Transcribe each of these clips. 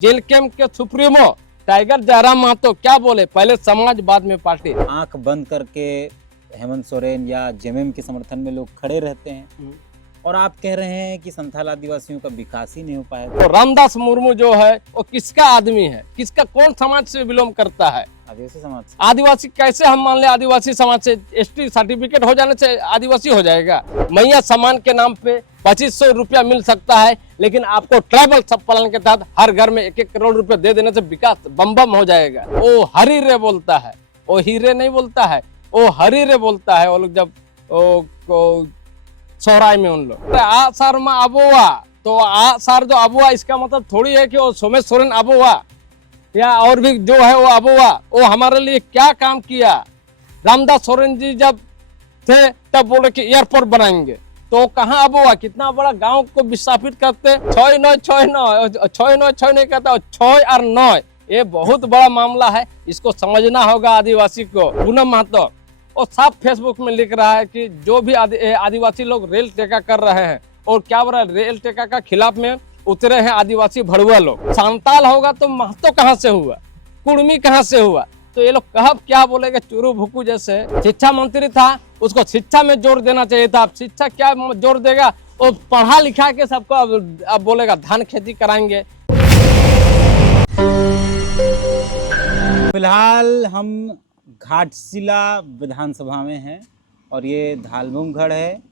Jail camp के supremo tiger Jairam Mahato क्या बोले, पहले समाज बाद में पार्टी। आंख बंद करके हेमंत सोरेन या जेएमएम के समर्थन में लोग खड़े रहते हैं और आप कह रहे हैं कि संथाल आदिवासियों का विकास ही नहीं हो पाया। तो रामदास मुर्मू जो है वो किसका आदमी है, किसका कौन समाज से बिलोंग करता है? आदिवासी समाज से। आदिवासी कैसे हम मान ले आदिवासी समाज से? एसटी सर्टिफिकेट हो जाने से आदिवासी हो जाएगा? मैया सम्मान के नाम पे 2500 रुपया मिल सकता है, लेकिन आपको ट्राइबल सब पालन के तहत हर घर में 1-1 करोड़ रुपए दे देने से विकास बम बम हो जाएगा। वो हरी रे बोलता है, वो हीरे नहीं बोलता है, वो हरी रे बोलता है। वो लोग जब सोहराय में उन लोग आ सर में अबुआ, तो आ सर जो अबुआ इसका मतलब थोड़ी है कि वो सोमेश सोरेन अबुआ या और भी जो है वो अबुआ, वो हमारे लिए क्या काम किया। रामदास सोरेन जी जब थे तब बोले कि एयरपोर्ट बनाएंगे, तो कहाँ अबुआ? कितना बड़ा गांव को विस्थापित करते, 6-9 नहीं कहता, 6 और 9, ये बहुत बड़ा मामला है। इसको समझना होगा आदिवासी को। पूनम महतो और साफ फेसबुक में लिख रहा है कि जो भी आदिवासी लोग रेल टेका कर रहे हैं, और क्या बोला, रेल टेका का खिलाफ में उतरे हैं आदिवासी भड़ुआ लोग। सांताल होगा तो महतो कहाँ से हुआ, कुर्मी कहाँ से हुआ? तो ये लोग कब क्या बोलेगा? चुरू भुकू जैसे शिक्षा मंत्री था, उसको शिक्षा में जोर देना चाहिए था। अब शिक्षा क्या जोर देगा? वो पढ़ा लिखा के सबको अब बोलेगा धान खेती कराएंगे। फिलहाल हम घाटशिला विधानसभा में हैं और ये धालबुंगगढ़ है।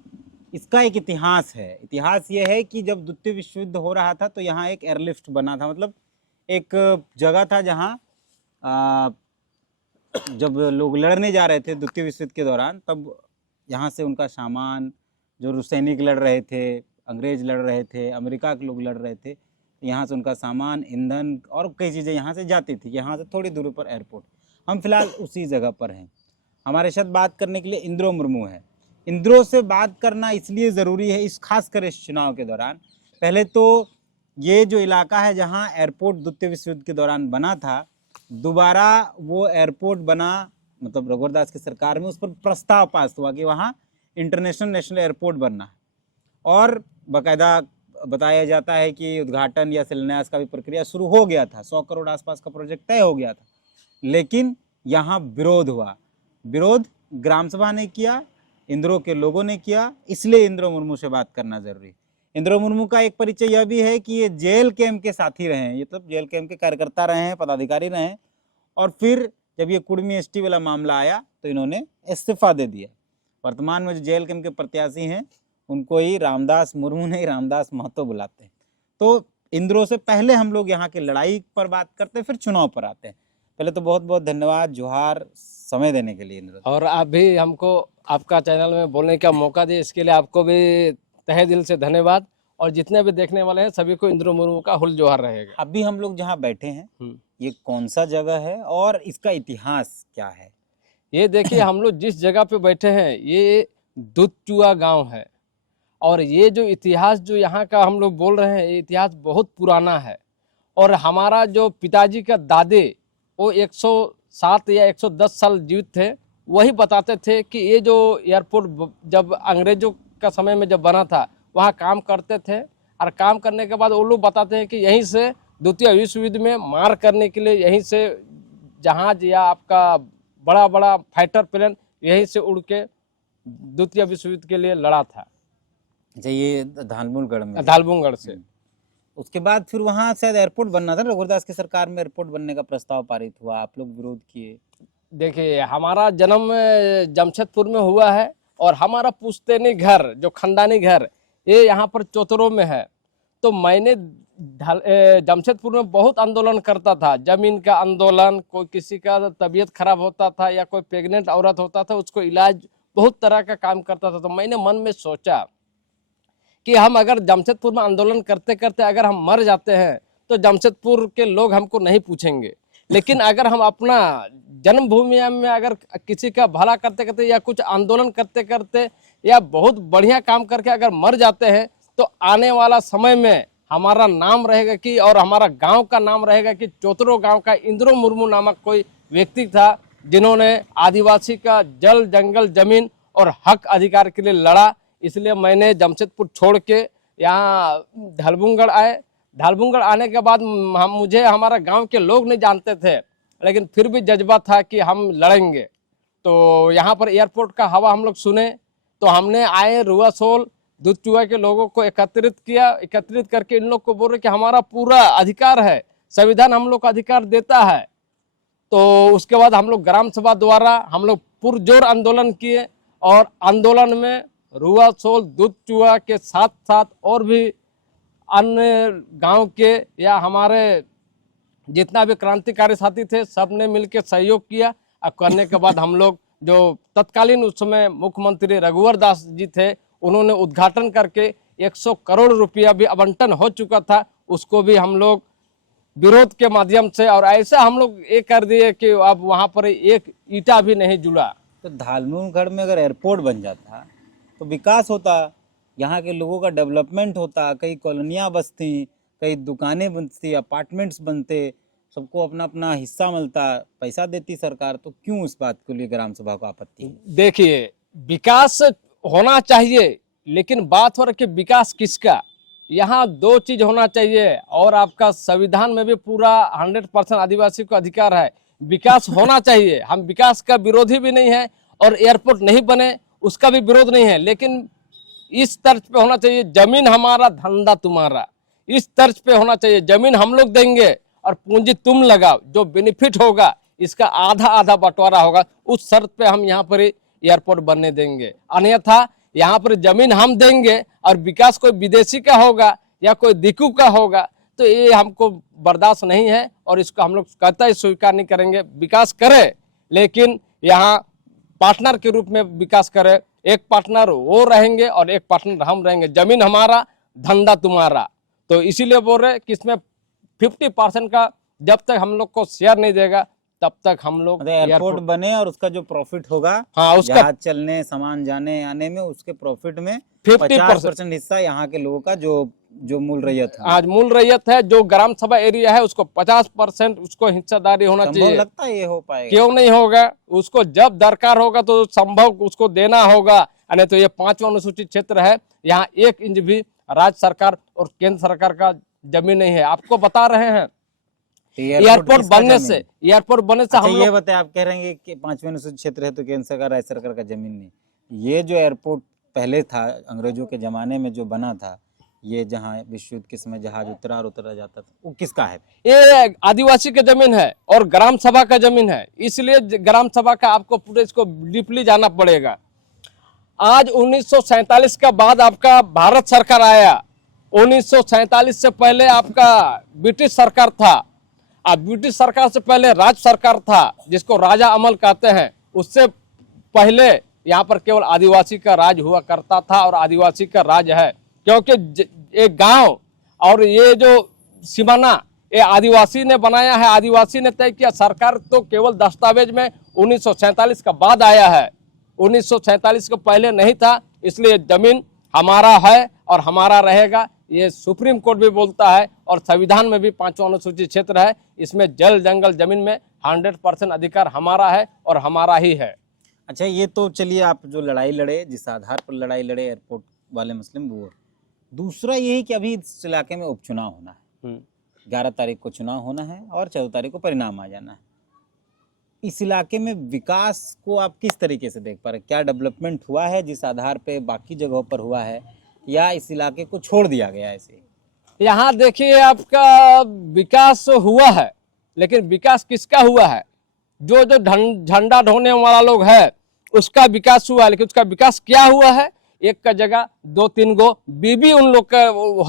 इसका एक इतिहास है। इतिहास ये है कि जब द्वितीय विश्व युद्ध हो रहा था तो यहाँ एक एयरलिफ्ट बना था, मतलब एक जगह था जहाँ जब लोग लड़ने जा रहे थे द्वितीय विश्व युद्ध के दौरान, तब यहाँ से उनका सामान, जो सैनिक लड़ रहे थे, अंग्रेज लड़ रहे थे, अमेरिका के लोग लड़ रहे थे, यहाँ से उनका सामान, ईंधन और कई चीज़ें यहाँ से जाती थी। यहाँ से थोड़ी दूरी पर एयरपोर्ट। हम फिलहाल उसी जगह पर हैं। हमारे साथ बात करने के लिए इंद्रो मुर्मू है। इंद्रो से बात करना इसलिए ज़रूरी है, इस खासकर इस चुनाव के दौरान। पहले तो ये जो इलाका है जहाँ एयरपोर्ट द्वितीय विश्व युद्ध के दौरान बना था, दोबारा वो एयरपोर्ट बना, मतलब रघुवर दास की सरकार में उस पर प्रस्ताव पास हुआ कि वहाँ इंटरनेशनल नेशनल एयरपोर्ट बनना है, और बाकायदा बताया जाता है कि उद्घाटन या शिलान्यास का भी प्रक्रिया शुरू हो गया था। 100 करोड़ आसपास का प्रोजेक्ट तय हो गया था, लेकिन यहाँ विरोध हुआ। विरोध ग्राम सभा ने किया, इंद्रो के लोगों ने किया, इसलिए इंद्रो मुर्मू से बात करना जरूरी। इंद्रो मुर्मू का एक परिचय यह भी है कि ये जेल कैंप के साथी रहे हैं, ये तो जेल कैंप के कार्यकर्ता रहे हैं, पदाधिकारी रहे हैं, और फिर जब ये कुर्मी एसटी वाला मामला आया तो इन्होंने इस्तीफा दे दिया। वर्तमान में जो जेल कैंप के प्रत्याशी हैं उनको ही रामदास मुर्मू नहीं, रामदास महतो बुलाते हैं। तो इंद्रो से पहले हम लोग यहाँ की लड़ाई पर बात करते हैं, फिर चुनाव पर आते हैं। पहले तो बहुत बहुत धन्यवाद, जोहार, समय देने के लिए इंद्रो। और आप भी हमको आपका चैनल में बोलने का मौका दिए, इसके लिए आपको भी तहे दिल से धन्यवाद। और जितने भी देखने वाले हैं सभी को इंद्रो मुर्मू का हुल जोहार रहेगा। अभी हम लोग जहाँ बैठे हैं ये कौन सा जगह है और इसका इतिहास क्या है? ये देखिए, हम लोग जिस जगह पे बैठे हैं ये दुधचुआ गांव है, और ये जो इतिहास जो यहाँ का हम लोग बोल रहे हैं, ये इतिहास बहुत पुराना है। और हमारा जो पिताजी का दादे, वो 107 या 110 साल जीवित थे, वही बताते थे कि ये जो एयरपोर्ट जब अंग्रेजों का समय में जब बना था, वहाँ काम करते थे, और काम करने के बाद वो लोग बताते हैं कि यहीं से द्वितीय विश्व युद्ध में मार करने के लिए यहीं से जहाज या आपका बड़ा बड़ा फाइटर प्लेन यहीं से उड़ के द्वितीय विश्व युद्ध के लिए लड़ा था। अच्छा, ये धालबुंगगढ़ में, धालबुंगगढ़ से। उसके बाद फिर वहाँ शायद एयरपोर्ट बनना था, रघुवर दास की सरकार में एयरपोर्ट बनने का प्रस्ताव पारित हुआ, आप लोग विरोध किए। देखिए, हमारा जन्म जमशेदपुर में हुआ है, और हमारा पुश्तैनी घर जो खानदानी घर ये यहाँ पर चौतरो में है। तो मैंने जमशेदपुर में बहुत आंदोलन करता था, जमीन का आंदोलन, कोई किसी का तबीयत खराब होता था या कोई प्रेग्नेंट औरत होता था, उसको इलाज, बहुत तरह का काम करता था। तो मैंने मन में सोचा कि हम अगर जमशेदपुर में आंदोलन करते करते अगर हम मर जाते हैं तो जमशेदपुर के लोग हमको नहीं पूछेंगे, लेकिन अगर हम अपना जन्मभूमि में अगर किसी का भला करते करते या कुछ आंदोलन करते करते या बहुत बढ़िया काम करके अगर मर जाते हैं, तो आने वाला समय में हमारा नाम रहेगा कि, और हमारा गांव का नाम रहेगा कि चौतरो गांव का इंद्रो मुर्मू नामक कोई व्यक्ति था जिन्होंने आदिवासी का जल, जंगल, जमीन और हक अधिकार के लिए लड़ा। इसलिए मैंने जमशेदपुर छोड़ के यहाँ धालबुंगगढ़ आए। ढालबुंगड़ आने के बाद मुझे हमारा गांव के लोग नहीं जानते थे, लेकिन फिर भी जज्बा था कि हम लड़ेंगे। तो यहाँ पर एयरपोर्ट का हवा हम लोग सुने, तो हमने आए रुआसोल दूध चूहा के लोगों को एकत्रित किया। एकत्रित करके इन लोग को बोल रहे कि हमारा पूरा अधिकार है, संविधान हम लोग को अधिकार देता है। तो उसके बाद हम लोग ग्राम सभा द्वारा हम लोग पुरजोर आंदोलन किए, और आंदोलन में रुआसोल दूध चूहा के साथ साथ और भी अन्य गांव के या हमारे जितना भी क्रांतिकारी साथी थे, सब ने मिलकर सहयोग किया। और करने के बाद हम लोग जो तत्कालीन उस समय मुख्यमंत्री रघुवर दास जी थे, उन्होंने उद्घाटन करके 100 करोड़ रुपया भी आवंटन हो चुका था, उसको भी हम लोग विरोध के माध्यम से, और ऐसा हम लोग ये कर दिए कि अब वहाँ पर एक ईंटा भी नहीं जुड़ा। तो ढालबुंगड़ में अगर एयरपोर्ट बन जाता तो विकास होता, यहाँ के लोगों का डेवलपमेंट होता, कई कॉलोनियाँ बसती, कई दुकानें बनती, अपार्टमेंट्स बनते, सबको अपना अपना हिस्सा मिलता, पैसा देती सरकार। तो क्यों इस बात के लिए ग्राम सभा को आपत्ति है? देखिए, विकास होना चाहिए, लेकिन बात हो रही कि विकास किसका। यहाँ दो चीज होना चाहिए, और आपका संविधान में भी पूरा 100% आदिवासी को अधिकार है, विकास होना चाहिए। हम विकास का विरोधी भी नहीं है, और एयरपोर्ट नहीं बने उसका भी विरोध नहीं है, लेकिन इस तर्ज पे होना चाहिए, जमीन हमारा धंधा तुम्हारा, इस तर्ज पे होना चाहिए। जमीन हम लोग देंगे और पूंजी तुम लगाओ, जो बेनिफिट होगा इसका आधा आधा बंटवारा होगा, उस शर्त पे हम यहाँ पर एयरपोर्ट बनने देंगे। अन्यथा यहाँ पर जमीन हम देंगे और विकास कोई विदेशी का होगा या कोई दिकू का होगा, तो ये हमको बर्दाश्त नहीं है, और इसको हम लोग कतई स्वीकार नहीं करेंगे। विकास करे, लेकिन यहाँ पार्टनर के रूप में विकास करे। एक पार्टनर वो रहेंगे और एक पार्टनर हम रहेंगे। जमीन हमारा, धंधा तुम्हारा। तो इसीलिए बोल रहे कि इसमें 50% का जब तक हम लोग को शेयर नहीं देगा, तब तक हम लोग एयरपोर्ट बने और उसका जो प्रॉफिट होगा, हाँ, उसका जहाज चलने, सामान जाने आने में, उसके प्रॉफिट में 50% हिस्सा यहाँ के लोगों का जो मूल रैयत है, आज मूल रैयत है, जो ग्राम सभा एरिया है, उसको 50% उसको हिस्सेदारी होना चाहिए। लगता है ये हो पाएगा? क्यों नहीं होगा, उसको जब दरकार होगा तो संभव उसको देना होगा। नहीं तो ये 5वां अनुसूचित क्षेत्र है, यहाँ 1 इंच भी राज्य सरकार और केंद्र सरकार का जमीन नहीं है। आपको बता रहे हैं, एयरपोर्ट बनने से हम ये बताए, आप कह रहे हैं कि 5वें अनुसूचित क्षेत्र है तो केंद्र सरकार राज्य सरकार का जमीन नहीं। ये जो एयरपोर्ट पहले था अंग्रेजों के जमाने में जो बना था, ये जहाँ विश्व युद्ध के समय जहाज उतरा जाता था, वो किसका है? ये आदिवासी का जमीन है और ग्राम सभा का जमीन है, इसलिए ग्राम सभा का आपको पूरे इसको डीपली जाना पड़ेगा। आज 1947 का बाद आपका भारत सरकार आया, 1947 से पहले आपका ब्रिटिश सरकार था, अब ब्रिटिश सरकार से पहले राज्य सरकार था, जिसको राजा अमल कहते हैं। उससे पहले यहाँ पर केवल आदिवासी का राज हुआ करता था, और आदिवासी का राज है, क्योंकि एक गांव और ये जो सीमाना ये आदिवासी ने बनाया है, आदिवासी ने तय किया। सरकार तो केवल दस्तावेज में 1947 का बाद आया है, 1947 के पहले नहीं था। इसलिए जमीन हमारा है और हमारा रहेगा, ये सुप्रीम कोर्ट भी बोलता है, और संविधान में भी 5वां अनुसूचित क्षेत्र है। इसमें जल जंगल जमीन में 100% अधिकार हमारा है और हमारा ही है। अच्छा, ये तो चलिए आप जो लड़ाई लड़े, जिस आधार पर लड़ाई लड़े एयरपोर्ट वाले मुस्लिम, वो दूसरा यही कि अभी इस इलाके में उपचुनाव होना है, 11 तारीख को चुनाव होना है और 14 तारीख को परिणाम आ जाना है। इस इलाके में विकास को आप किस तरीके से देख पा रहे? क्या डेवलपमेंट हुआ है जिस आधार पे बाकी जगहों पर हुआ है, या इस इलाके को छोड़ दिया गया ऐसे? यहाँ देखिए, आपका विकास हुआ है, लेकिन विकास किसका हुआ है? जो झंडा ढोने वाला लोग है उसका विकास हुआ है, लेकिन उसका विकास क्या हुआ है? एक का जगह 2-3 गो बीबी उन लोग का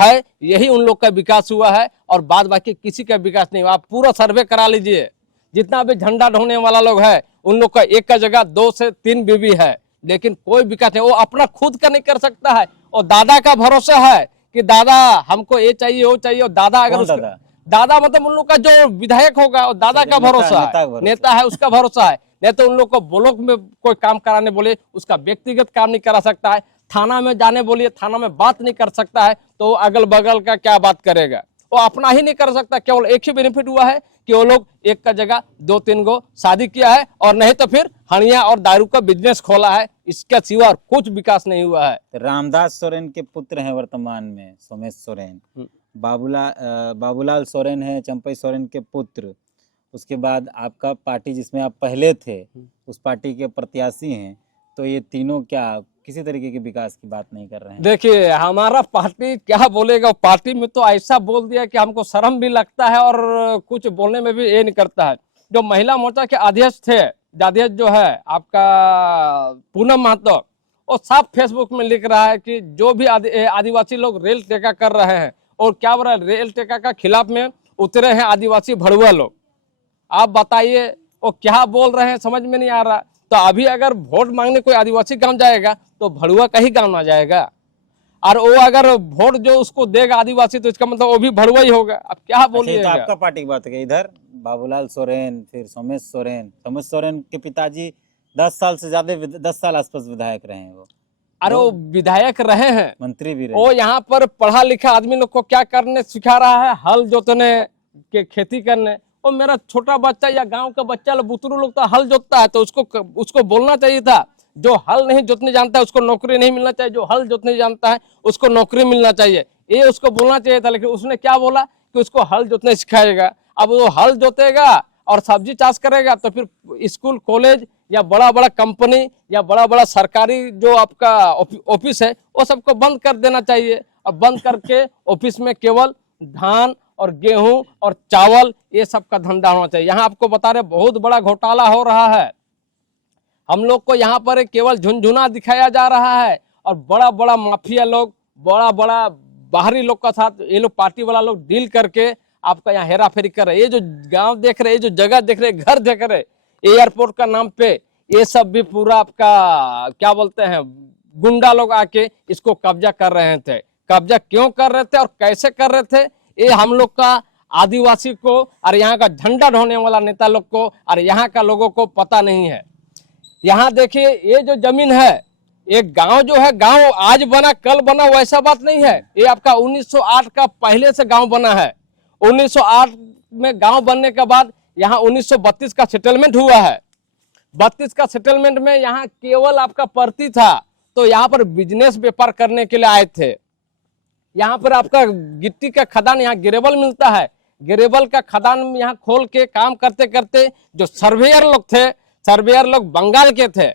है, यही उन लोग का विकास हुआ है, और बाद बाकी किसी का विकास नहीं हुआ। आप पूरा सर्वे करा लीजिए, जितना भी झंडा ढोने वाला लोग है उन लोग का एक का जगह 2 से 3 बीबी है, लेकिन कोई विकास नहीं। वो अपना खुद का नहीं कर सकता है, और दादा का भरोसा है कि दादा हमको ये चाहिए वो चाहिए, और दादा अगर दादा मतलब उन लोग का जो विधायक होगा, और दादा का भरोसा है, नेता है उसका भरोसा है। नहीं तो उन लोग को ब्लॉक में कोई काम कराने बोले, उसका व्यक्तिगत काम नहीं करा सकता है। थाना में जाने बोलिए, थाना में बात नहीं कर सकता है, तो अगल बगल का क्या बात करेगा? वो अपना ही नहीं कर सकता। केवल एक ही बेनिफिट हुआ है कि वो लोग एक का जगह 2-3 गो शादी किया है, और नहीं तो फिर हणिया और दारू का बिजनेस खोला है। इसके सिवा कुछ विकास नहीं हुआ है। रामदास सोरेन के पुत्र हैं वर्तमान में सोमेश सोरेन, बाबूलाल सोरेन है, चंपई सोरेन के पुत्र। उसके बाद आपका पार्टी जिसमें आप पहले थे, उस पार्टी के प्रत्याशी हैं, तो ये तीनों क्या किसी तरीके के विकास की बात नहीं कर रहे हैं? देखिए, हमारा पार्टी क्या बोलेगा, पार्टी में तो ऐसा बोल दिया कि हमको शर्म भी लगता है और कुछ बोलने में भी ये नहीं करता है। जो महिला मोर्चा के अध्यक्ष थे, अध्यक्ष जो है आपका पूनम महतो, वो साफ फेसबुक में लिख रहा है कि जो भी आदिवासी लोग रेल टेका कर रहे हैं, और क्या बोला, रेल टेका का खिलाफ में उतरे हैं आदिवासी भड़ुआ लोग। आप बताइए वो क्या बोल रहे हैं, समझ में नहीं आ रहा। तो अभी अगर वोट मांगने कोई आदिवासी गांव जाएगा तो भड़ुआ का ही गांव ना जाएगा, और वो अगर वोट जो उसको देगा आदिवासी तो इसका मतलब वो भी भड़ुआ ही होगा। अब क्या तो बोलिएगा। आपका पार्टी की बात है, इधर बाबूलाल सोरेन, फिर सोमेश सोरेन के पिताजी 10 साल से ज्यादा 10 साल आसपास विधायक रहे हैं। वो अरे वो विधायक रहे हैं, मंत्री भी रहे। वो यहाँ पर पढ़ा लिखा आदमी लोग को क्या करने सिखा रहा है, हल जोतने के, खेती करने। और मेरा छोटा बच्चा या गांव का बच्चा बुतरू लोग तो हल जोतता है, तो उसको बोलना चाहिए था। जो हल नहीं जोतने जानता है उसको नौकरी नहीं मिलना चाहिए, जो हल जोतने जानता है उसको नौकरी मिलना चाहिए, ये उसको बोलना चाहिए था। लेकिन उसने क्या बोला कि उसको हल जोतने सिखाएगा। अब वो हल जोतेगा और सब्जी चाष करेगा तो फिर स्कूल कॉलेज या बड़ा बड़ा कंपनी या बड़ा बड़ा सरकारी जो आपका ऑफिस है वो सबको बंद कर देना चाहिए। और बंद करके ऑफिस में केवल धान और गेहूं और चावल ये सब का धंधा होना चाहिए। यहाँ आपको बता रहे बहुत बड़ा घोटाला हो रहा है। हम लोग को यहाँ पर केवल झुनझुना दिखाया जा रहा है, और बड़ा बड़ा माफिया लोग, बड़ा बड़ा बाहरी लोग का साथ ये लोग पार्टी वाला लोग डील करके आपका यहाँ हेरा फेरी कर रहे हैं। ये जो गांव देख रहे, ये जो जगह देख रहे, घर देख रहे, एयरपोर्ट का नाम पे ये सब भी पूरा आपका क्या बोलते हैं, गुंडा लोग आके इसको कब्जा कर रहे थे। कब्जा क्यों कर रहे थे और कैसे कर रहे थे, ये हम लोग का आदिवासी को और यहाँ का झंडा ढोने वाला नेता लोग को और यहाँ का लोगों को पता नहीं है। यहाँ देखिए, ये जो जमीन है, एक गांव जो है, गांव आज बना कल बना वैसा बात नहीं है। ये आपका 1908 का पहले से गांव बना है। 1908 में गांव बनने के बाद यहाँ 1932 का सेटलमेंट हुआ है। 32 का सेटलमेंट में यहाँ केवल आपका परती था, तो यहाँ पर बिजनेस व्यापार करने के लिए आए थे। यहाँ पर आपका गिट्टी का खदान, यहाँ गिरेबल मिलता है, गिरेबल का खदान में यहाँ खोल के काम करते करते जो सर्वेयर लोग थे, सर्वेयर लोग बंगाल के थे,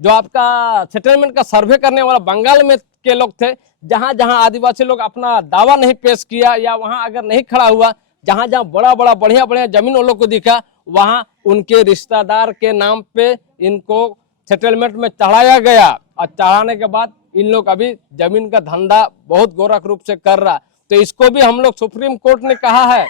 जो आपका सेटलमेंट का सर्वे करने वाला बंगाल में के लोग थे। जहां जहां आदिवासी लोग अपना दावा नहीं पेश किया या वहां अगर नहीं खड़ा हुआ, जहां जहां बड़ा बड़ा बढ़िया बढ़िया जमीन उन लोग को दिखा, वहां उनके रिश्तेदार के नाम पे इनको सेटलमेंट में चढ़ाया गया। और चढ़ाने के बाद इन लोग अभी जमीन का धंधा बहुत गोरख रूप से कर रहा। तो इसको भी हम लोग, सुप्रीम कोर्ट ने कहा है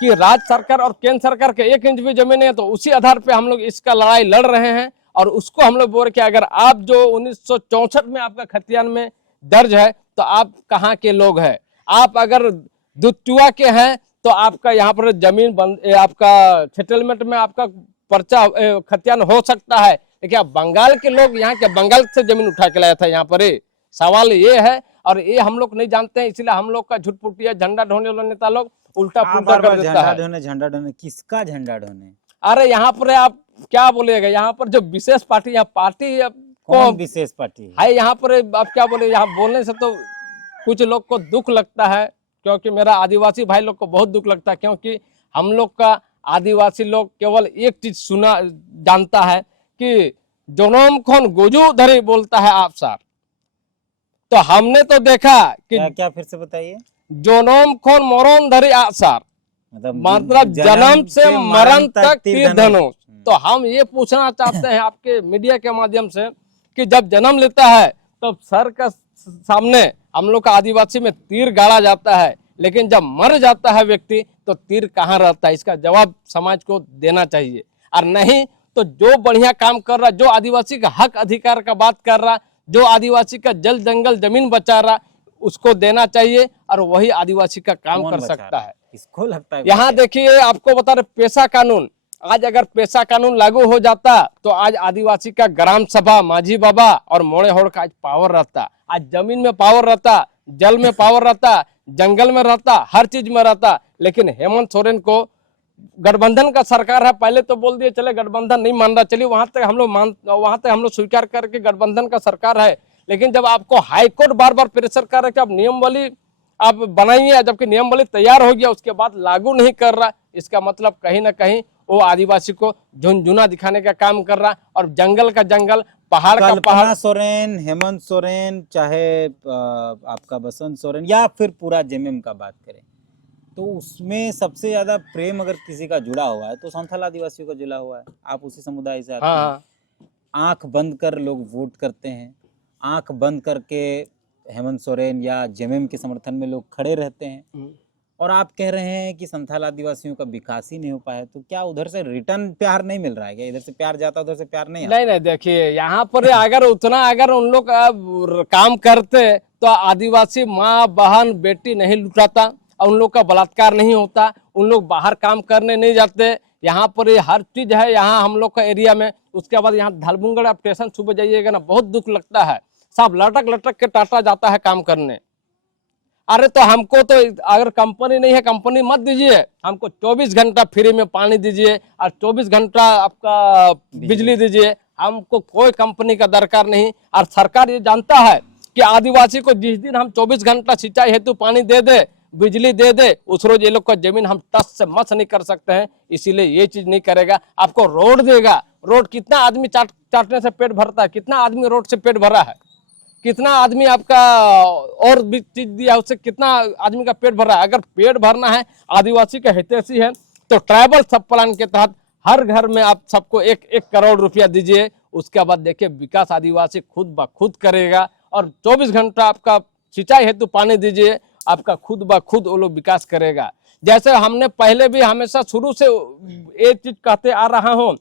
कि राज्य सरकार और केंद्र सरकार के 1 इंच भी जमीन है, तो उसी आधार पे हम लोग इसका लड़ाई लड़ रहे हैं। और उसको हम लोग बोल रहे कि अगर आप जो 1964 में आपका खतियान में दर्ज है तो आप कहाँ के लोग हैं। आप अगर दुतुआ के हैं तो आपका यहाँ पर जमीन आपका सेटलमेंट में आपका पर्चा खतियान हो सकता है। लेकिन आप बंगाल के लोग, यहाँ के बंगाल से जमीन उठा के लाया था यहाँ पर, सवाल ये है। और ये हम लोग नहीं जानते हैं, इसलिए हम लोग का झूठपुटिया झंडा ढोने वाला नेता लोग उल्टा पुल्टा कर देता है। झंडा ढोने, किसका झंडा ढोने? अरे यहाँ पर आप क्या बोलेगा, यहाँ पर जो विशेष पार्टी, यहाँ पार्टी कौन विशेष पार्टी है यहाँ पर, आप क्या बोले, यहाँ बोलने से तो कुछ लोग को दुख लगता है, क्योंकि मेरा आदिवासी भाई लोग को बहुत दुख लगता है। क्योंकि हम लोग का आदिवासी लोग केवल एक चीज सुना जानता है कि जनम खोन गोजू धरी बोलता है आप सर। तो हमने तो देखा कि क्या फिर से बताइए। जनम खोन मरण धरी आप सर, मतलब जन्म से मरण तक तीर धनुष। तो हम ये पूछना चाहते हैं आपके मीडिया के माध्यम से कि जब जन्म लेता है तो सर का सामने हम लोग का आदिवासी में तीर गाड़ा जाता है, लेकिन जब मर जाता है व्यक्ति तो तीर कहाँ रहता है, इसका जवाब समाज को देना चाहिए। और नहीं तो जो बढ़िया काम कर रहा, जो आदिवासी का हक अधिकार का बात कर रहा, जो आदिवासी का जल जंगल जमीन बचा रहा, उसको देना चाहिए और वही आदिवासी का काम कर सकता है। इसको लगता है यहाँ देखिए, आपको बता रहे पेशा कानून, आज अगर पेशा कानून लागू हो जाता तो आज आदिवासी का ग्राम सभा, माझी बाबा और मोड़े होड़ का आज पावर रहता। आज जमीन में पावर रहता, जल में पावर रहता, जंगल में रहता, हर चीज में रहता। लेकिन हेमंत सोरेन को गठबंधन का सरकार है, पहले तो बोल दिए चले गठबंधन नहीं मान रहा, चलिए वहां तक हम लोग स्वीकार करके गठबंधन का सरकार है। लेकिन जब आपको हाईकोर्ट बार बार प्रेशर कर रहे कि आप नियम वाली आप बनाइए, जबकि नियमावली तैयार हो गया उसके बाद लागू नहीं कर रहा, इसका मतलब कहीं ना कहीं वो आदिवासी को झुनझुना दिखाने का काम कर रहा, और जंगल का जंगल, पहाड़ का पहाड़। कल्पना सोरेन, हेमंत सोरेन, चाहे आपका बसंत सोरेन, या फिर पूरा जेएमएम का बात करें, तो उसमें सबसे ज्यादा प्रेम अगर किसी का जुड़ा हुआ है तो संथाल आदिवासियों का जुड़ा हुआ है। आप उसी समुदाय से आते हैं। हाँ, आंख बंद कर लोग वोट करते हैं, आंख बंद करके हेमंत सोरेन या जेएमएम के समर्थन में लोग खड़े रहते हैं, और आप कह रहे हैं कि संथाल आदिवासियों का विकास ही नहीं हो पाया, तो क्या उधर से रिटर्न प्यार नहीं मिल रहा है? क्या इधर से प्यार जाता उधर से प्यार नहीं आता? नहीं, देखिए यहाँ पर अगर उतना अगर उन लोग काम करते तो आदिवासी माँ बहन बेटी नहीं लुटाता, और उन लोग का बलात्कार नहीं होता, उन लोग बाहर काम करने नहीं जाते। यहाँ पर ये हर चीज है यहाँ हम लोग का एरिया में। उसके बाद यहाँ धालबुंगड़ आप स्टेशन सुबह जाइएगा ना, बहुत दुख लगता है, सब लटक लटक के टाटा जाता है काम करने। अरे तो हमको तो अगर कंपनी नहीं है, कंपनी मत दीजिए, हमको 24 घंटा फ्री में पानी दीजिए और 24 घंटा आपका बिजली दीजिए, हमको कोई कंपनी का दरकार नहीं। और सरकार ये जानता है कि आदिवासी को जिस दिन हम 24 घंटा सिंचाई हेतु पानी दे दे, बिजली दे दे, उस रोज ये लोग का जमीन हम टस से मस नहीं कर सकते हैं, इसीलिए ये चीज नहीं करेगा। आपको रोड देगा, रोड कितना आदमी चाटने से पेट भरता है, कितना आदमी रोड से पेट भरा है, कितना आदमी आपका और भी चीज दिया उससे कितना आदमी का पेट भर रहा है। अगर पेट भरना है, आदिवासी का हितैषी है, तो ट्राइबल सब प्लान के तहत हर घर में आप सबको 1-1 करोड़ रुपया दीजिए। उसके बाद देखिए विकास आदिवासी खुद ब खुद करेगा, और 24 घंटा आपका सिंचाई हेतु पानी दीजिए, आपका खुद ब खुद वो लोग विकास करेगा। जैसे हमने पहले भी हमेशा शुरू से एक चीज कहते आ रहा हूँ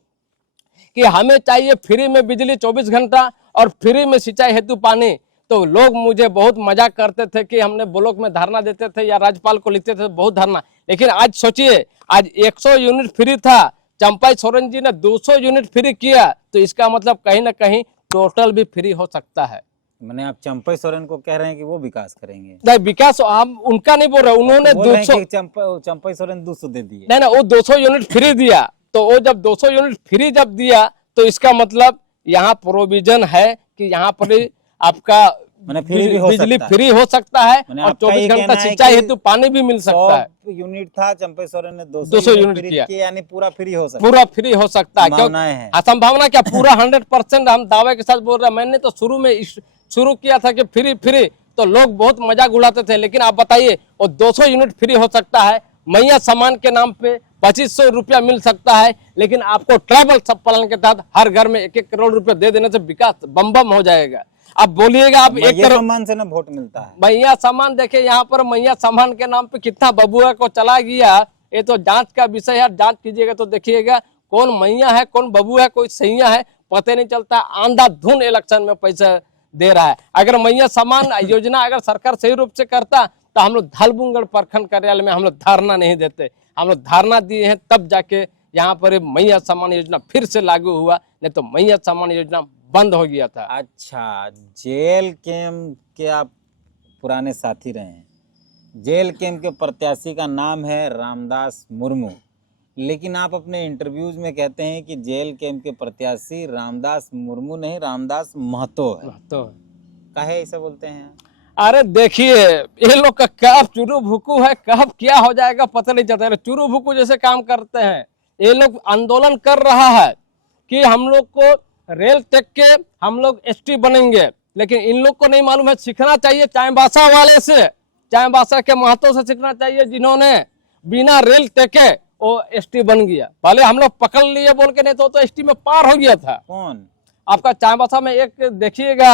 कि हमें चाहिए फ्री में बिजली 24 घंटा और फ्री में सिंचाई हेतु पानी। तो लोग मुझे बहुत मजाक करते थे कि हमने ब्लॉक में धरना देते थे या राज्यपाल को लिखते थे बहुत धरना, लेकिन आज सोचिए, आज 100 यूनिट फ्री था, चंपाई सोरेन जी ने 200 यूनिट फ्री किया, तो इसका मतलब कहीं ना कहीं टोटल भी फ्री हो सकता है। मैंने आप चंपाई सोरेन को कह रहे हैं कि वो विकास करेंगे? नहीं, विकास हम उनका नहीं बोल रहे, उन्होंने 200 चंपाई सोरेन 200 दे दिए। नहीं, वो 200 यूनिट फ्री दिया, तो वो जब 200 यूनिट फ्री जब दिया तो इसका मतलब यहाँ प्रोविजन है कि यहाँ पर आपका बिजली फ्री हो सकता है और 24 घंटा सिंचाई हेतु पानी भी मिल सकता है। यूनिट था, चंपाई सोरेन ने 200 यूनिट किया, यानी पूरा फ्री हो सकता है। पूरा फ्री हो सकता है, क्योंकि संभावना क्या पूरा 100% हम दावे के साथ बोल रहे हैं। मैंने तो शुरू में शुरू किया था कि फ्री फ्री, तो लोग बहुत मजाक उड़ाते थे, लेकिन आप बताइए वो 200 यूनिट फ्री हो सकता है, मैया सामान के नाम पे 2500 रुपया मिल सकता है, लेकिन आपको ट्राइबल सब प्लान के तहत हर घर में 1-1 करोड़ रुपया दे देने से विकास बम बम हो जाएगा। अब बोलिएगा आप 1 करोड़ सामान से ना वोट मिलता है। मैया सामान देखिए, यहाँ पर मैया सामान के नाम पे कितना बबुआ को चला गया, ये तो जांच का विषय है। जांच कीजिएगा तो देखिएगा कौन मैया है कौन बबुआ है, कोई सैया है, पता नहीं चलता। अंधाधुन इलेक्शन में पैसा दे रहा है। अगर मैया सामान योजना अगर सरकार सही रूप से करता तो हम लोग धालबुंगड़ प्रखंड कार्यालय में हम लोग धरना नहीं देते। हम लोग धरना दिए हैं तब जाके यहाँ पर मैया सामान योजना फिर से लागू हुआ, नहीं तो मैया सामान योजना बंद हो गया था। अच्छा, जेल कैंप के आप पुराने साथी रहे हैं। जेल कैंप के प्रत्याशी का नाम है रामदास मुर्मू, लेकिन आप अपने इंटरव्यूज में कहते हैं कि जेल कैंप के प्रत्याशी रामदास मुर्मू नहीं, रामदास महतो है। काहे ऐसा बोलते हैं? अरे देखिए, ये लोग का कब चुरू भुकू है, कब क्या हो जाएगा पता नहीं चलता है। चुरू भुकू जैसे काम करते हैं ये लोग। आंदोलन कर रहा है कि हम लोग को रेल टेक के हम लोग एसटी बनेंगे, लेकिन इन लोग को नहीं मालूम है, सीखना चाहिए चाईबासा वाले से, चाईबासा के महतो से सीखना चाहिए, जिन्होंने बिना रेल टेके वो एसटी बन गया। पहले हम लोग पकड़ लिए बोल के, नहीं तो एसटी में पार हो गया था। कौन? आपका चाईबासा में एक देखिएगा,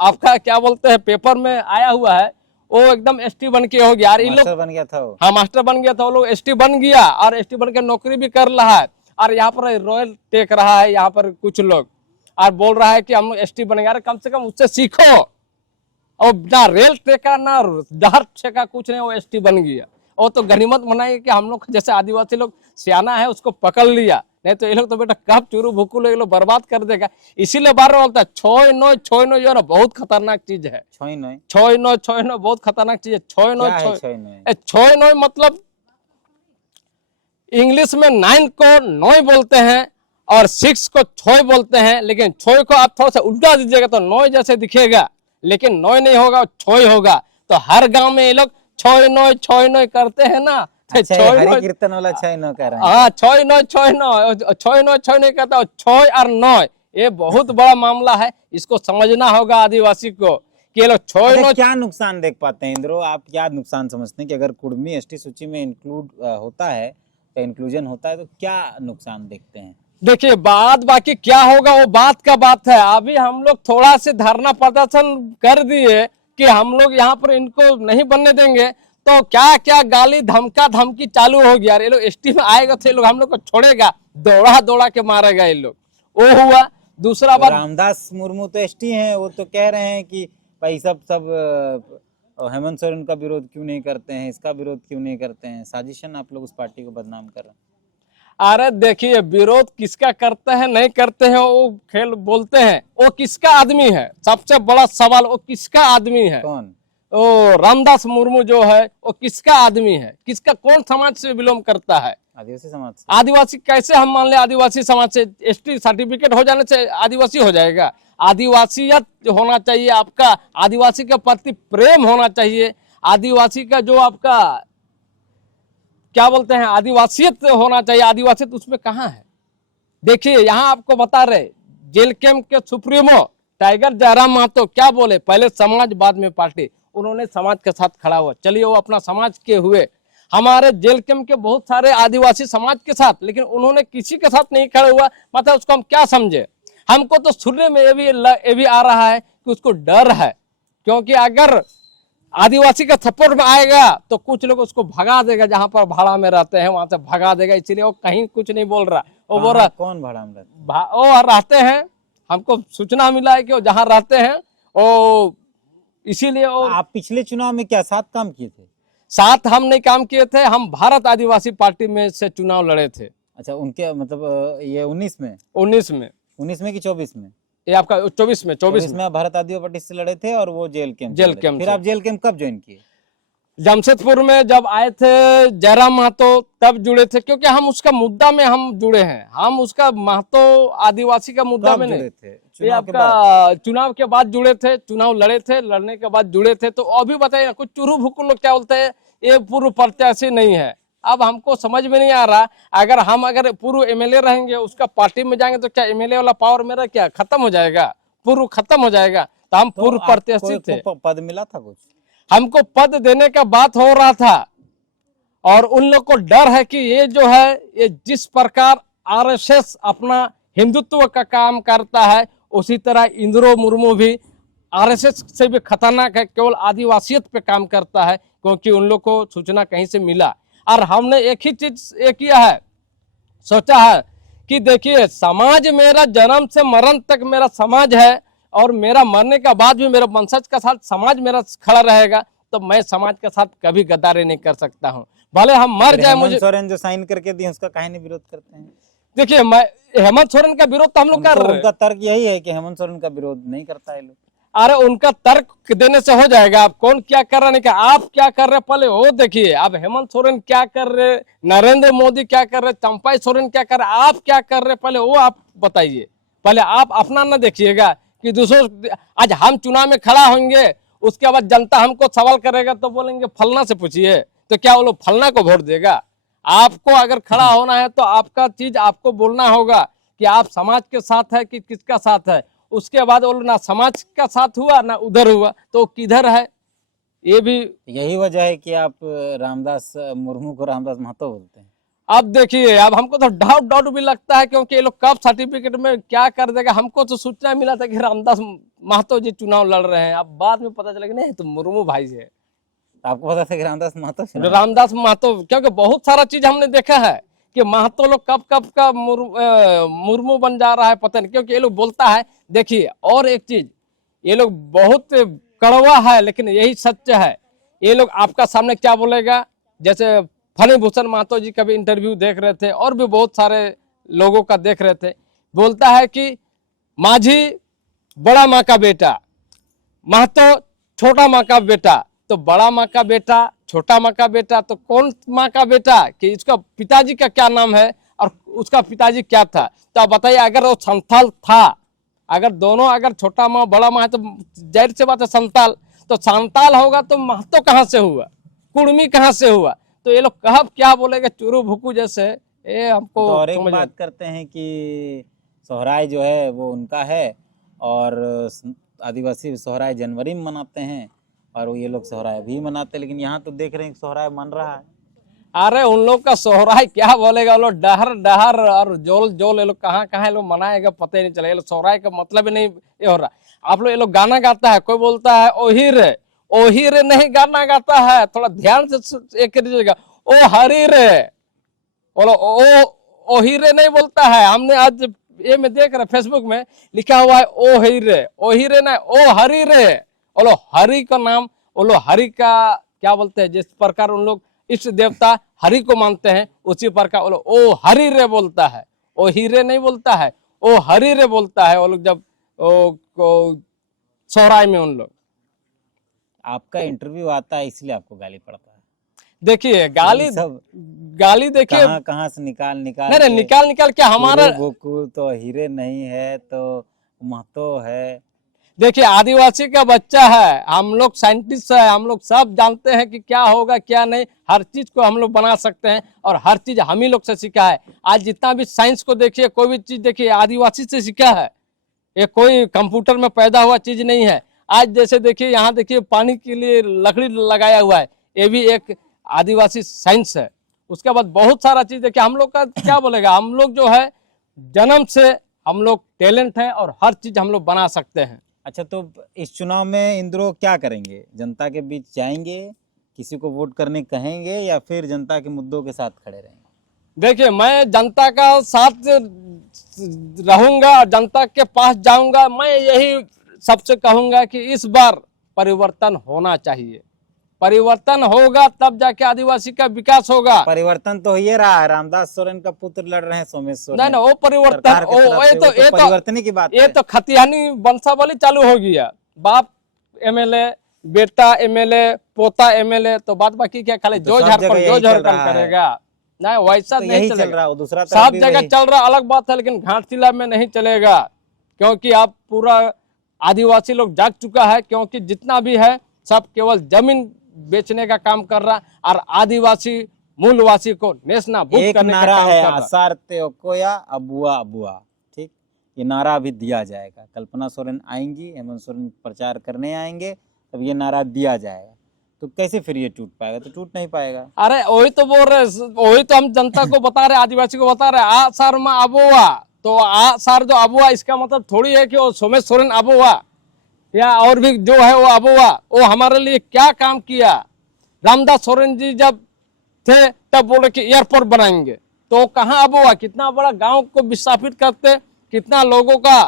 आपका क्या बोलते हैं पेपर में आया हुआ है, वो एकदम एसटी बन के हो गया। मास्टर बन गया था वो। हाँ, मास्टर बन गया था, वो लोग एसटी बन गया और एसटी बन के नौकरी भी कर रहा है। और यहाँ पर रॉयल टेक रहा है यहाँ पर कुछ लोग, और बोल रहा है कि हम एसटी बनेंगे। अरे कम से कम उससे सीखो। और ना रेल टेका ना डहर टेका, कुछ नहीं, वो एसटी बन गया। वो तो गनीमत मनाई कि हम लोग जैसे आदिवासी लोग सियाना है उसको पकड़ लिया, नहीं तो ये लोग तो बेटा कब चूरू भुकू लोग बर्बाद कर देगा। इसीलिए बार बार बोलता है छोय नो जो है ना बहुत खतरनाक चीज है। छोय नो बहुत खतरनाक चीज है। छोय नो मतलब इंग्लिश में 9 को नोय बोलते हैं और 6 को छोय बोलते हैं, लेकिन छोय को आप थोड़ा सा उल्टा दीजिएगा तो नोय जैसे दिखेगा, लेकिन नोय नहीं होगा, छोय होगा। तो हर गांव में ये लोग 6 9 करते हैं ना, तो अच्छा, ये हरि कीर्तन वाला 6 9 कर रहे हैं। हाँ 6 9 6 9 कहता है, 6 और 9 ये बहुत बड़ा मामला है। इसको समझना होगा आदिवासी को कि ये लोग 6 अच्छा, 9। क्या नुकसान देख पाते हैं इंद्रो, आप क्या नुकसान समझते हैं कि अगर कुर्मी एसटी सूची में इंक्लूड होता है, तो इंक्लूजन होता है, तो क्या नुकसान देखते हैं? देखिए बाद बाकी क्या होगा वो बात का बात है। अभी हम लोग थोड़ा से धरना प्रदर्शन कर दिए कि हम लोग यहाँ पर इनको नहीं बनने देंगे, तो क्या क्या गाली धमका धमकी चालू हो गया। ये लोग एसटी में आएगा तो ये लोग हम लोग को छोड़ेगा, दौड़ा दौड़ा के मारेगा ये लोग, वो हुआ। दूसरा तो बात, रामदास मुर्मू तो एसटी हैं, वो तो कह रहे हैं कि भाई सब हेमंत सोरेन का विरोध क्यों नहीं करते हैं, इसका विरोध क्यों नहीं करते हैं, साजिशन आप लोग उस पार्टी को बदनाम कर रहे हैं। अरे देखिए विरोध किसका करते हैं नहीं करते हैं वो खेल बोलते हैं, वो किसका आदमी है, सबसे बड़ा सवाल वो किसका आदमी है। कौन? ओ रामदास मुर्मू जो है वो किसका आदमी है, किसका कौन समाज से बिलोंग करता है? आदिवासी समाज से। आदिवासी कैसे हम मान ले आदिवासी समाज से? एसटी सर्टिफिकेट हो जाने से आदिवासी हो जाएगा? आदिवासियत होना चाहिए आपका, आदिवासी के प्रति प्रेम होना चाहिए, आदिवासी का जो आपका क्या बोलते हैं आदिवासियत होना चाहिए। आदिवासियत उसमें कहाँ है? देखिए यहाँ आपको बता रहे, जेल कैंप के सुप्रीमो टाइगर जयराम महतो क्या बोले, पहले समाज बाद में पार्टी। उन्होंने समाज के साथ खड़ा हुआ, चलिए वो अपना समाज के हुए। हमारे जेल कैंप के बहुत सारे आदिवासी समाज के साथ, लेकिन उन्होंने किसी के साथ नहीं खड़ा हुआ। मतलब उसको हम क्या समझे? हमको तो सुनने में ये भी आ रहा है कि उसको डर है, क्योंकि अगर आदिवासी का सपोर्ट में आएगा तो कुछ लोग उसको भगा देगा, जहां पर भाड़ा में रहते हैं वहां से भगा देगा, इसलिए वो कहीं कुछ नहीं बोल रहा। वो बोल रहा कौन भाड़ा में रहते? वो रहते हैं, हमको सूचना मिला है कि वो जहां रहते हैं वो, इसीलिए वो। आप पिछले चुनाव में क्या साथ काम किए थे? साथ हम नहीं काम किए थे, हम भारत आदिवासी पार्टी में से चुनाव लड़े थे। अच्छा, उनके मतलब ये 19 में? 19 में। 19 में कि 24 में? ये आपका 24 में। 24 में आप भारत आदिवासी पार्टी से लड़े थे और वो जेल कैंप से। फिर आप जेल कैंप कब ज्वाइन किए? जमशेदपुर में जब आए थे जयराम महतो तब जुड़े थे, क्योंकि हम उसका मुद्दा में हम जुड़े हैं। हम उसका महतो आदिवासी का मुद्दा में नहीं थे। ये आपका चुनाव के बाद जुड़े थे, चुनाव लड़े थे, लड़ने के बाद जुड़े थे। तो अभी बताइए ना, कुछ चुरू भुकुल लोग क्या बोलते हैं, ये पूर्व प्रत्याशी नहीं है। अब हमको समझ में नहीं आ रहा, अगर पूर्व एमएलए रहेंगे उसका पार्टी में जाएंगे तो क्या एमएलए वाला पावर मेरा क्या खत्म हो जाएगा? पूर्व खत्म हो जाएगा? तो हम पूर्व प्रत्याशी थे। पद मिला था कुछ? हमको पद देने का बात हो रहा था, और उन लोग को डर है कि ये जो है, ये जिस प्रकार आरएसएस अपना हिंदुत्व का काम करता है, उसी तरह इंद्रो मुर्मू भी आरएसएस से भी खतरनाक है, केवल आदिवासियत पे काम करता है। क्योंकि उन लोग को सूचना कहीं से मिला, और हमने एक ही चीज ये किया है, सोचा है कि देखिए समाज मेरा जन्म से मरण तक मेरा समाज है, और मेरा मरने का बाद भी मेरे वंशज का साथ समाज मेरा खड़ा रहेगा। तो मैं समाज के साथ कभी गद्दारी नहीं कर सकता हूँ, भले हम मर जाए। मुझे सोरेन जो साइन करके दिए उसका काहे नहीं विरोध करते हैं? देखिए मैं हेमंत सोरेन का विरोध तो हम लोग कर रहे हैं। उनका तर्क यही है कि हेमंत सोरेन का विरोध नहीं करता है लोग। अरे उनका तर्क देने से हो जाएगा? आप कौन क्या कर रहा नहीं क्या, आप क्या कर रहे पहले वो देखिए। अब हेमंत सोरेन क्या कर रहे, नरेंद्र मोदी क्या कर रहे, चंपाई सोरेन क्या कर रहे, आप क्या कर रहे पहले वो आप बताइए। पहले आप अपना ना देखिएगा कि दूसरों। आज हम चुनाव में खड़ा होंगे, उसके बाद जनता हमको सवाल करेगा तो बोलेंगे फलना से पूछिए, तो क्या वो लोग फलना को वोट देगा? आपको अगर खड़ा होना है तो आपका चीज आपको बोलना होगा कि आप समाज के साथ है कि किसका साथ है। उसके बाद वो ना समाज का साथ हुआ ना उधर हुआ, तो किधर है? ये भी यही वजह है कि आप रामदास मुर्मू को रामदास महतो बोलते हैं। अब देखिए, अब हमको तो डाउट भी लगता है, क्योंकि ये लोग कब सर्टिफिकेट में क्या कर देगा। हमको तो सूचना मिला था कि रामदास महतो जी चुनाव लड़ रहे हैं, अब बाद में पता चला कि नहीं तो मुर्मू भाई है। आपको पता था कि रामदास महतो? रामदास महतो, क्योंकि बहुत सारा चीज हमने देखा है कि महतो लोग कब कब का मुर्मू बन जा रहा है पता नहीं, क्योंकि ये लोग बोलता है। देखिए और एक चीज, ये लोग बहुत कड़वा है लेकिन यही सत्य है। ये लोग आपका सामने क्या बोलेगा, जैसे फणी भूषण महतो जी का भी इंटरव्यू देख रहे थे, और भी बहुत सारे लोगों का देख रहे थे। बोलता है कि माझी बड़ा माँ का बेटा, महतो छोटा माँ का बेटा। तो बड़ा माँ का बेटा, छोटा माँ का बेटा, तो कौन माँ का बेटा? कि इसका पिताजी का क्या नाम है और उसका पिताजी क्या था? तो आप बताइए, अगर वो संथाल था, अगर दोनों अगर छोटा माँ बड़ा माँ है तो जाहिर सी बात है संताल, तो संताल होगा तो महतो कहाँ से हुआ? कुर्मी कहाँ से हुआ? तो ये लोग कब क्या बोलेगा चूरू भुकू जैसे, ये हमको तो और एक समझ में- बात करते हैं कि सोहराय जो है वो उनका है, और आदिवासी सोहराय जनवरी में मनाते हैं, और वो ये लोग सोहराय भी मनाते हैं, लेकिन यहाँ तो देख रहे हैं कि सोहराय मन रहा है। अरे उन लोग का सोहराय क्या बोलेगा, वो लोग डहर डहर और जोल जोल ये लोग कहाँ कहाँ ये लोग मनाएगा पता ही नहीं चलेगा। ये लोग सोहराय का मतलब ही नहीं ये हो रहा। आप लोग ये लोग गाना गाता है, कोई बोलता है ओही रे नहीं गाना गाता है, थोड़ा ध्यान से एक करिएगा, ओ हरी रे बोलो, ओ हीरे नहीं बोलता है। हमने आज ये में देख रहे फेसबुक में लिखा हुआ है ओ हीरे ना, ओ हरी रे बोलो, हरि का नाम बोलो, हरि का क्या बोलते हैं, जिस प्रकार उन लोग इष्ट देवता हरि को मानते हैं उसी प्रकार बोलो ओ हरि रे बोलता है, ओ हीरे नहीं बोलता है, ओ हरि रे बोलता है वो लोग जब सोहराय में उन लोग। आपका इंटरव्यू आता है इसलिए आपको गाली पड़ता है। देखिए सब गाली देखिए कहाँ कहाँ से निकाल नहीं के निकाल क्या हमारा, चूरू भुकू तो हीरे नहीं है तो महतो है। देखिए आदिवासी का बच्चा है, हम लोग साइंटिस्ट है, हम लोग सब जानते हैं कि क्या होगा क्या नहीं, हर चीज को हम लोग बना सकते हैं और हर चीज हम ही लोग से सीखा है। आज जितना भी साइंस को देखिए, कोई भी चीज देखिए आदिवासी से सीखा है, ये कोई कंप्यूटर में पैदा हुआ चीज नहीं है। आज जैसे देखिए यहाँ देखिए पानी के लिए लकड़ी लगाया हुआ है, ये भी एक आदिवासी साइंस है। उसके बाद बहुत सारा चीज देखिए हम लोग का क्या बोलेगा, हम लोग जो है जन्म से हम लोग टैलेंट है और हर चीज हम लोग बना सकते हैं। अच्छा, तो इस चुनाव में इंद्रो क्या करेंगे? जनता के बीच जाएंगे, किसी को वोट करने कहेंगे, या फिर जनता के मुद्दों के साथ खड़े रहेंगे? देखिए मैं जनता का साथ रहूंगा और जनता के पास जाऊंगा। मैं यही सबसे कहूंगा कि इस बार परिवर्तन होना चाहिए, परिवर्तन होगा तब जाके आदिवासी का विकास होगा। परिवर्तन तो हो ही रहा है, रामदास सोरेन का पुत्र लड़ रहे हैं, सोमेश सोरेन। नहीं वो परिवर्तन, सरकार की तरफ से, वो तो परिवर्तन ही की बात ये है। तो खतियानी वंशावली चालू हो गया, बाप एमएलए, बेटा एमएलए, पोता एमएलए, तो बात बाकी क्या खाली तो सब जगह यही जो चल झारखंड रहा है। करेगा? नहीं वैसा तो नहीं यही चल चलेगा। रहा है, दूसरा तरफ सब भी जगह वही। चल रहा अलग बात है, लेकिन घाटशिला में नहीं चलेगा, क्योंकि आप पूरा आदिवासी लोग जाग चुका है, क्योंकि जितना भी है सब केवल जमीन बेचने का काम कर रहा और आदिवासी मूलवासी को नेस्नाबूद एक करने का नारा काम है, कर रहा। आसार तेकोया अबुआ अबुआ, ठीक, ये नारा भी दिया जाएगा। कल्पना सोरेन आएंगी, हेमंत सोरेन प्रचार करने आएंगे, तब ये नारा दिया जाएगा। तो कैसे फिर ये टूट पाएगा? तो टूट नहीं पाएगा। अरे वही तो बोल रहे, वही तो हम जनता को बता रहे, आदिवासी को बता रहे, आ सार में अबुआ, तो आ सार जो अबुआ, इसका मतलब थोड़ी है कि वो सोमेश सोरेन अबुआ या और भी जो है वो अबुआ, वो हमारे लिए क्या काम किया। रामदास सोरेन जी जब थे तब बोले कि एयरपोर्ट बनाएंगे, तो कहाँ अबुआ, कितना बड़ा गांव को विस्थापित करते, कितना लोगों का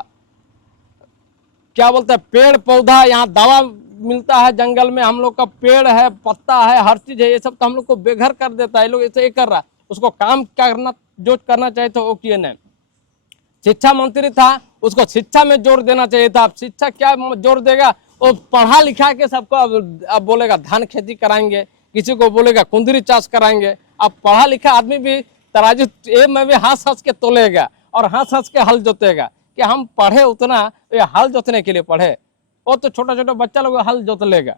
क्या बोलते हैं पेड़ पौधा, यहाँ दवा मिलता है, जंगल में हम लोग का पेड़ है, पत्ता है, हर चीज है, ये सब तो हम लोग को बेघर कर देता है। लोग ऐसे ये कर रहा, उसको काम करना जो करना चाहिए तो वो किए नहीं। शिक्षा मंत्री था, उसको शिक्षा में जोर देना चाहिए था। अब शिक्षा क्या जोर देगा, वो पढ़ा लिखा के सबको अब बोलेगा धान खेती कराएंगे, किसी को बोलेगा कुंदरी चाष कराएंगे। अब पढ़ा लिखा आदमी भी तराजू में भी हंस हंस के तोलेगा और हंस हंस के हल जोतेगा कि हम पढ़े उतना, ये हल जोतने के लिए पढ़े। वो तो छोटा छोटा बच्चा लोग हल जोत लेगा।